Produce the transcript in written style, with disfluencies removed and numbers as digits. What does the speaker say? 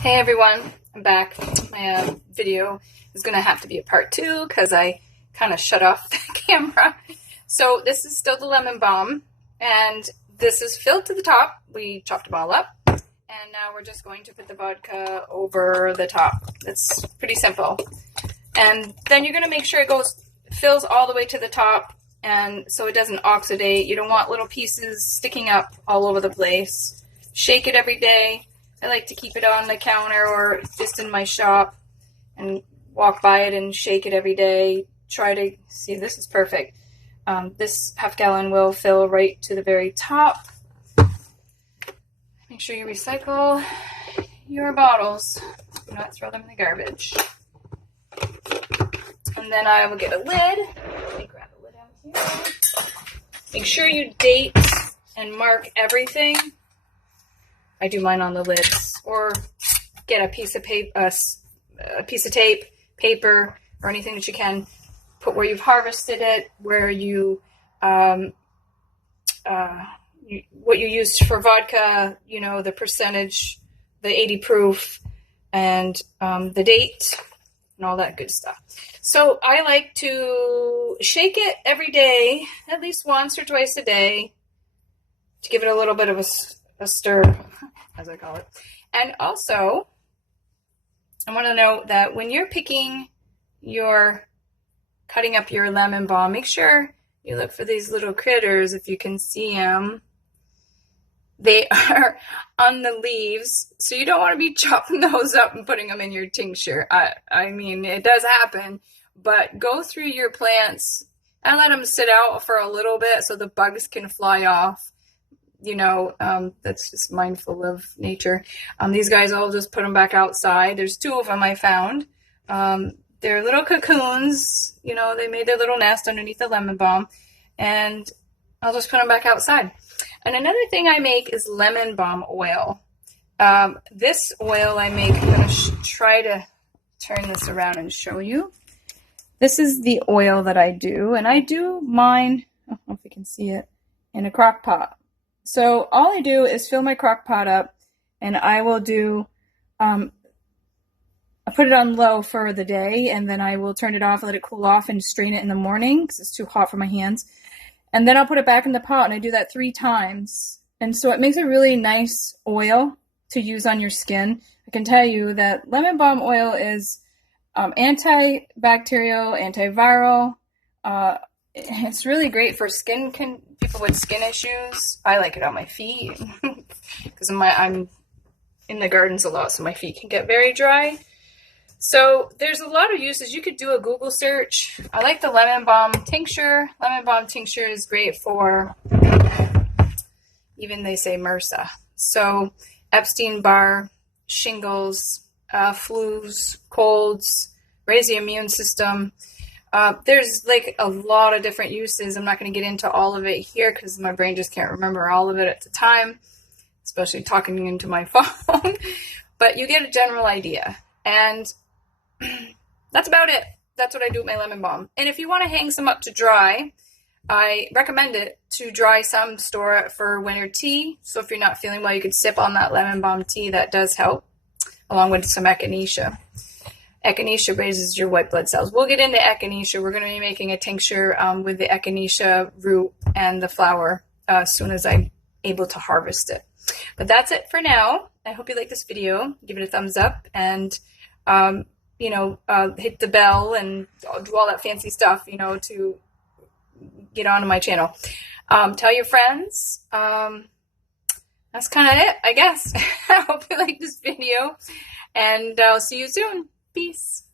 Hey everyone, I'm back. My video is going to have to be a part 2 because I kind of shut off the camera. So this is still the lemon balm, and this is filled to the top. We chopped them all up, and now we're just going to put the vodka over the top. It's pretty simple. And then you're going to make sure it fills all the way to the top, and so it doesn't oxidate. You don't want little pieces sticking up all over the place. Shake it every day. I like to keep it on the counter or just in my shop and walk by it and shake it every day. Try to see, this is perfect. This half gallon will fill right to the very top. Make sure you recycle your bottles. Do not throw them in the garbage. And then I will get a lid. Let me grab the lid out here. Make sure you date and mark everything. I do mine on the lids, or get a piece of tape, paper, or anything that you can. Put where you've harvested it, where what you used for vodka, you know, the percentage, the 80 proof, and the date, and all that good stuff. So I like to shake it every day, at least once or twice a day, to give it a little bit of a stir, as I call it. And also, I want to note that when you're cutting up your lemon balm, make sure you look for these little critters, if you can see them. They are on the leaves, so you don't want to be chopping those up and putting them in your tincture. I mean, it does happen, but go through your plants and let them sit out for a little bit so the bugs can fly off. You know, that's just mindful of nature. These guys, I'll just put them back outside. There's 2 of them I found. They're little cocoons. You know, they made their little nest underneath the lemon balm. And I'll just put them back outside. And another thing I make is lemon balm oil. This oil I make, I'm going to try to turn this around and show you. This is the oil that I do. And I do mine, I don't know if you can see it, in a crock pot. So all I do is fill my crock pot up, and I will I put it on low for the day, and then I will turn it off, let it cool off, and strain it in the morning because it's too hot for my hands. And then I'll put it back in the pot, and I do that 3 times. And so it makes a really nice oil to use on your skin. I can tell you that lemon balm oil is antibacterial, antiviral. It's really great for people with skin issues. I like it on my feet because I'm in the gardens a lot, so my feet can get very dry. So there's a lot of uses. You could do a Google search. I like the lemon balm tincture. Lemon balm tincture is great for, even they say MRSA. So Epstein-Barr, shingles, flus, colds, raise the immune system. There's like a lot of different uses. I'm not going to get into all of it here because my brain just can't remember all of it at the time, especially talking into my phone. But you get a general idea. And that's about it. That's what I do with my lemon balm. And if you want to hang some up to dry, I recommend it to dry some, store it for winter tea. So if you're not feeling well, you could sip on that lemon balm tea. That does help, along with some echinacea. Echinacea raises your white blood cells. We'll get into echinacea. We're going to be making a tincture with the echinacea root and the flower as soon as I'm able to harvest it. But that's it for now. I hope you like this video. Give it a thumbs up and, hit the bell and do all that fancy stuff, to get onto my channel. Tell your friends. That's kind of it, I guess. I hope you like this video, and I'll see you soon. Peace.